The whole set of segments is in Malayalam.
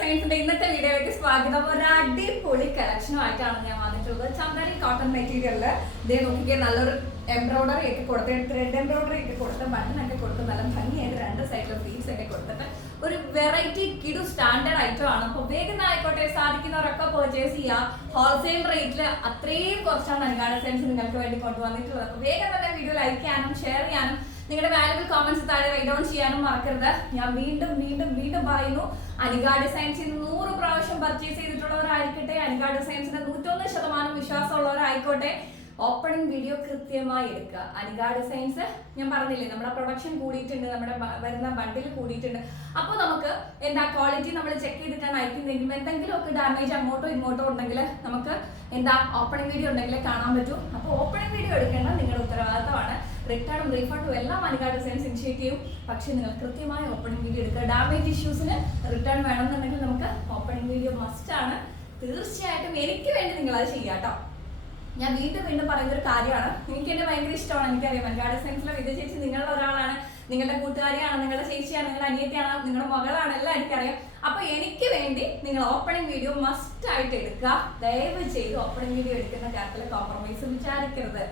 സയൻസിന്റെ ഇന്നത്തെ വീഡിയോയിലേക്ക് സ്വാഗതം. ഒരു അടിപൊളി കളക്ഷനുമായിട്ടാണ് ഞാൻ വന്നിട്ടുള്ളത്. ചന്ദനി കോട്ടൺ മെറ്റീരിയലിൽ ഇതേ നോക്കിക്കുക നല്ലൊരു എംബ്രോയിഡറി ഒക്കെ കൊടുത്ത് ത്രെഡ് എംബ്രോയിഡറി ഒക്കെ കൊടുത്ത് ബട്ടനൊക്കെ കൊടുത്ത് നല്ല ഭംഗിയായിട്ട് രണ്ട് സൈഡിലും ബീഡ്സ് ഒക്കെ കൊടുത്തിട്ട് ഒരു വെറൈറ്റി കിടു സ്റ്റാൻഡേർഡ് ഐറ്റം ആണ്. അപ്പോൾ വേഗം ആയിക്കോട്ടെ സാധിക്കുന്നവരൊക്കെ പർച്ചേസ് ചെയ്യാം. ഹോൾസെയിൽ റേറ്റിൽ അത്രയും കുറച്ചാണ് അനുഗാഡ സയൻസ് നിങ്ങൾക്ക് വേണ്ടി കൊണ്ടുവന്നിട്ടുള്ളത്. വേഗം തന്നെ വീഡിയോ ലൈക്ക് ചെയ്യാനും ഷെയർ ചെയ്യാനും നിങ്ങളുടെ വാല്യുബിൾ കോമൻസ് താഴെ റൈറ്റ് ഡൗൺ ചെയ്യാനും മറക്കരുത്. ഞാൻ വീണ്ടും വീണ്ടും വീണ്ടും പറയുന്നു. അനികാ ഡിസൈൻസിൽ നൂറ് പ്രാവശ്യം പർച്ചേസ് ചെയ്തിട്ടുള്ളവരായിരിക്കട്ടെ. അനികാ ഡിസൈൻസിന് നൂറ്റൊന്ന് ശതമാനം വിശ്വാസമുള്ളവരായിക്കോട്ടെ. ഓപ്പണിംഗ് വീഡിയോ കൃത്യമായി എടുക്കുക. അനികാ ഡിസൈൻസ് ഞാൻ പറഞ്ഞില്ലേ നമ്മുടെ പ്രൊഡക്ഷൻ കൂടിയിട്ടുണ്ട് നമ്മുടെ വരുന്ന ബണ്ടിൽ കൂടിയിട്ടുണ്ട്. അപ്പോൾ നമുക്ക് എന്താ ക്വാളിറ്റി നമ്മൾ ചെക്ക് ചെയ്തിട്ടാണ് അയക്കുന്നതെങ്കിലും എന്തെങ്കിലുമൊക്കെ ഡാമേജ് അങ്ങോട്ടോ ഇങ്ങോട്ടോ ഉണ്ടെങ്കിൽ നമുക്ക് എന്താ ഓപ്പണിംഗ് വീഡിയോ ഉണ്ടെങ്കിൽ കാണാൻ പറ്റും. അപ്പോൾ ഓപ്പണിംഗ് വീഡിയോ എടുക്കേണ്ട ഉത്തരവാദിത്തമാണ് റിട്ടേണും റീഫണ്ടും എല്ലാം അനികാ ഡിസൈൻസ് ഇനിഷ്യേറ്റ് ചെയ്യും. പക്ഷേ നിങ്ങൾ കൃത്യമായ ഓപ്പണിംഗ് വീഡിയോ എടുക്കുക. ഡാമേജ് ഇഷ്യൂസിന് റിട്ടേൺ വേണമെന്നുണ്ടെങ്കിൽ നമുക്ക് ഓപ്പണിംഗ് വീഡിയോ മസ്റ്റ് ആണ്. തീർച്ചയായിട്ടും എനിക്ക് വേണ്ടി നിങ്ങൾ അത് ചെയ്യാം കേട്ടോ ഞാൻ വീണ്ടും വീണ്ടും പറയുന്ന ഒരു കാര്യമാണ്. എനിക്ക് എന്നെ ഭയങ്കര ഇഷ്ടമാണ്. എനിക്കറിയാം മലയാള സെൻസിലെ വിധ ചേച്ചി നിങ്ങളുടെ ഒരാളാണ്. നിങ്ങളുടെ കൂട്ടുകാരിയാണ് നിങ്ങളുടെ ചേച്ചിയാണ് നിങ്ങളുടെ അനിയത്തിയാണ് നിങ്ങളുടെ മകളാണ് എല്ലാം എനിക്കറിയാം. നിങ്ങൾ ഓപ്പണിംഗ് വീഡിയോ മസ്റ്റ് ആയിട്ട് എടുക്കുക. ദയവ് ചെയ്ത് ഓപ്പണിംഗ് വീഡിയോ എടുക്കുന്ന കാര്യത്തിൽ കോംപ്രമൈസ് വിചാരിക്കരുത്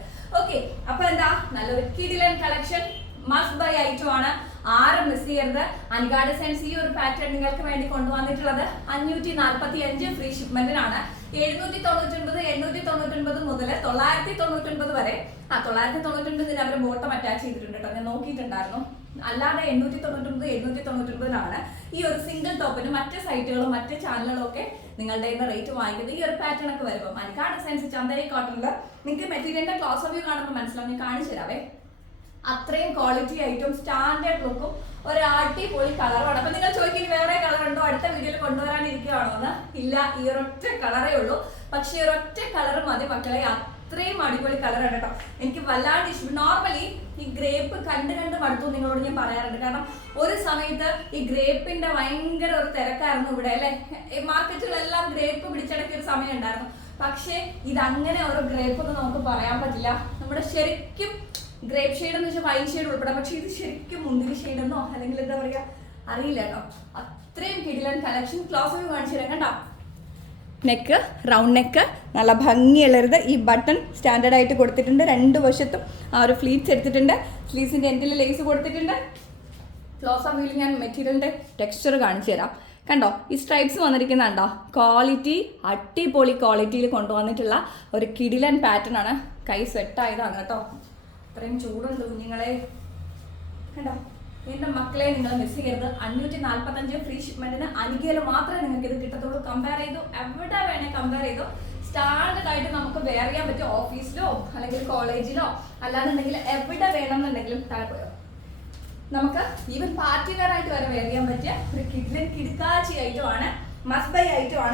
ഓക്കെ അപ്പൊ എന്താ? നല്ലൊരു കിടിലൻ കളക്ഷൻ മസ്റ്റ് ബൈ ഐറ്റം ആണ്. ആരും മിസ് ചെയ്യരുത്. അൻഗാർഡ് സയൻസ് ഈ ഒരു പാറ്റേൺ നിങ്ങൾക്ക് വേണ്ടി കൊണ്ടുവന്നിട്ടുള്ളത് അഞ്ഞൂറ്റി നാൽപ്പത്തി അഞ്ച് ഫ്രീ ഷിപ്മെന്റിനാണ് എഴുന്നൂറ്റി തൊണ്ണൂറ്റൊൻപത് എണ്ണൂറ്റി തൊണ്ണൂറ്റൊൻപത് മുതൽ തൊള്ളായിരത്തി തൊണ്ണൂറ്റൊൻപത് വരെ. ആ തൊള്ളായിരത്തി തൊണ്ണൂറ്റൊൻപതിൽ അവർ ബോട്ടം അറ്റാച്ച് ചെയ്തിട്ടുണ്ട് കേട്ടോ. ഞാൻ നോക്കിയിട്ടുണ്ടായിരുന്നു. അല്ലാതെ എണ്ണൂറ്റി തൊണ്ണൂറ്റൊൻപത് എഴുന്നൂറ്റി തൊണ്ണൂറ്റൊൻപതിലാണ് ഈ ഒരു സിംഗിൾ ടോപ്പിന് മറ്റ് സൈറ്റുകളും മറ്റ് ചാനലുകളും ഒക്കെ നിങ്ങളുടെ റേറ്റ് വാങ്ങിക്കുന്നത്. ഈ ഒരു പാറ്റേൺ ഒക്കെ വരുമ്പോൾ മനിക്കാ സയൻസ് ചന്ദരി കോട്ടണിൽ നിങ്ങൾക്ക് മെറ്റീരിയലിന്റെ ക്ലോസ് ഓഫ് വ്യൂ കാണുമ്പോൾ മനസ്സിലാവും. ഞാൻ കാണിച്ചു തരാവേ. അത്രയും ക്വാളിറ്റി ആയിട്ടും സ്റ്റാൻഡേർഡ് ലുക്കും ഒരു അടിപൊളി കളറുമാണ് അപ്പൊ നിങ്ങൾ ചോദിക്കുന്നത് വേറെ കളർ ഉണ്ടോ? അടുത്ത വീഡിയോയിൽ കൊണ്ടുവരാനിരിക്കുകയാണോ എന്ന് ഇല്ല ഈ ഒരൊറ്റ കളറേ ഉള്ളൂ. പക്ഷെ ഈ ഒരൊറ്റ കളർ മതി മക്കളെ. അത്രയും അടിപൊളി കളറാണ് കേട്ടോ. എനിക്ക് വല്ലാണ്ട് ഇഷ്ടം. നോർമലി ഈ ഗ്രേപ്പ് കണ്ട് കണ്ട് മടുത്തു നിങ്ങളോട് ഞാൻ പറയാറുണ്ട്. കാരണം ഒരു സമയത്ത് ഈ ഗ്രേപ്പിന്റെ ഭയങ്കര ഒരു തിരക്കായിരുന്നു ഇവിടെ അല്ലെ? മാർക്കറ്റുകളെല്ലാം ഗ്രേപ്പ് പിടിച്ചടക്കിയ ഒരു സമയം ഉണ്ടായിരുന്നു. പക്ഷേ ഇതങ്ങനെ ഒരു ഗ്രേപ്പ് എന്ന് നമുക്ക് പറയാൻ പറ്റില്ല. നമ്മുടെ ശരിക്കും ഗ്രേപ്പ് ഷെയ്ഡ് എന്ന് വെച്ചാൽ വൈൻ ഷെയ്ഡ് ഉൾപ്പെടാം. പക്ഷെ ഇത് ശരിക്കും മുന്തിരി ഷെയ്ഡ് എന്നോ അല്ലെങ്കിൽ എന്താ പറയുക അറിയില്ല കേട്ടോ. അത്രയും കിടിലൻ കളക്ഷൻ ക്ലോസ് ഒക്കെ കാണിച്ചു തരാം കണ്ടോ നെക്ക് റൗണ്ട് നെക്ക് നല്ല ഭംഗിയുള്ളരുത്. ഈ ബട്ടൺ സ്റ്റാൻഡേർഡ് ആയിട്ട് കൊടുത്തിട്ടുണ്ട്. രണ്ട് വശത്തും ആ ഒരു ഫ്ലീറ്റ്സ് എടുത്തിട്ടുണ്ട്. സ്ലീവ്സിന്റെ എൻഡിൽ ലേസ് കൊടുത്തിട്ടുണ്ട്. ക്ലോസ് ഓഫ് വ്യൂവിൽ ഞാൻ മെറ്റീരിയലിന്റെ ടെക്സ്ചർ കാണിച്ചു തരാം. കണ്ടോ? ഈ സ്ട്രൈപ്സ് വന്നിരിക്കുന്നുണ്ടോ? ക്വാളിറ്റി അടിപൊളി ക്വാളിറ്റിയിൽ കൊണ്ടുവന്നിട്ടുള്ള ഒരു കിടിലൻ പാറ്റേൺ ആണ്. കൈ സെറ്റായതാണ് കേട്ടോ. അത്രയും ചൂടുണ്ട് കുഞ്ഞുങ്ങളെ. കണ്ടോ? എന്റെ മക്കളെ നിങ്ങൾ മിസ് ചെയ്യരുത്. അഞ്ഞൂറ്റി നാല്പത്തഞ്ച് ഫ്രീ ഷിപ്മെന്റിന് അനികയിൽ മാത്രമേ നിങ്ങൾക്ക് ഇത് കിട്ടത്തുള്ളൂ. കമ്പയർ ചെയ്തു എവിടെ വേണേ കമ്പയർ ചെയ്തു. സ്റ്റാൻഡേർഡ് ആയിട്ട് നമുക്ക് വെയർ ചെയ്യാൻ പറ്റും ഓഫീസിലോ അല്ലെങ്കിൽ കോളേജിലോ അല്ലാന്നുണ്ടെങ്കിൽ എവിടെ വേണമെന്നുണ്ടെങ്കിലും നമുക്ക് ഈവൻ പാർട്ടി വെയർ ആയിട്ട് വരെ വെയർ ചെയ്യാൻ പറ്റിയ ഒരു കിഡ്ലൻ കിടക്കാച്ചി ആയിട്ടുമാണ് മസ്റ്റ് ബൈ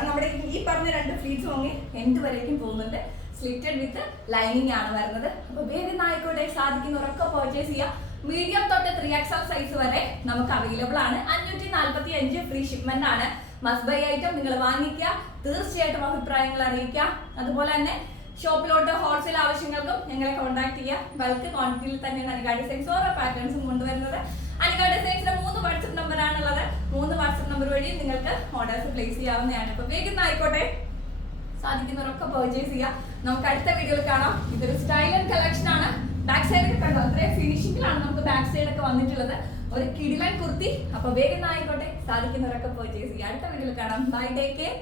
നമ്മുടെ ഈ പറഞ്ഞ രണ്ട് ഫ്ലീറ്റ്സ് വാങ്ങി എന്ത് വരേക്കും പോകുന്നുണ്ട്. സ്ലിറ്റഡ് വിത്ത് ലൈനിങ് ആണ് വരുന്നത്. അപ്പൊ വേഗം ആയിക്കോട്ടെ സാധിക്കുന്നവരൊക്കെ പർച്ചേസ് ചെയ്യാം. മീഡിയം തൊട്ട് ത്രീ എക്സൽ സൈസ് വരെ നമുക്ക് അവൈലബിൾ ആണ്. അഞ്ഞൂറ്റി നാല്പത്തി അഞ്ച് ഫ്രീ ഷിപ്മെന്റ് ആണ്. മസ്റ്റ് ബൈ ഐറ്റം നിങ്ങൾ വാങ്ങിക്കുക. തീർച്ചയായിട്ടും അഭിപ്രായങ്ങൾ അറിയിക്കുക. അതുപോലെ തന്നെ ഷോപ്പിലോട്ട് ഹോൾസെയിൽ ആവശ്യങ്ങൾക്കും ഞങ്ങളെ കോൺടാക്ട് ചെയ്യുക. ബൾക്ക് ക്വാണ്ടിറ്റിയിൽ തന്നെ അനികാ ഡിസൈൻസ് ഓരോ പാറ്റേൺസും കൊണ്ടുവരുന്നത്. അനികാ ഡിസൈൻസിന്റെ മൂന്ന് വാട്സപ്പ് നമ്പർ ആണുള്ളത്. മൂന്ന് വാട്സപ്പ് നമ്പർ വഴി നിങ്ങൾക്ക് ഓർഡേഴ്സ് പ്ലേസ് ചെയ്യാവുന്നതാണ്. അപ്പൊ വേഗം ആയിക്കോട്ടെ സാധിക്കുന്നവരൊക്കെ പെർച്ചേസ് ചെയ്യാം. നമുക്ക് അടുത്ത വീഡിയോയിൽ കാണാം. ഇതൊരു സ്റ്റൈലൻ കളക്ഷൻ ആണ്. ബാക്ക് സൈഡൊക്കെ കണ്ടോ? അത്രയും ഫിനിഷിംഗിലാണ് നമുക്ക് ബാക്ക് സൈഡ് ഒക്കെ വന്നിട്ടുള്ളത്. ഒരു കിടിലൻ കുർത്തി. അപ്പൊ വേഗം ആയിക്കോട്ടെ സാധിക്കുന്നവരൊക്കെ പെർച്ചേസ് ചെയ്യാം. അടുത്ത വീഡിയോയിൽ കാണാം. Bye take care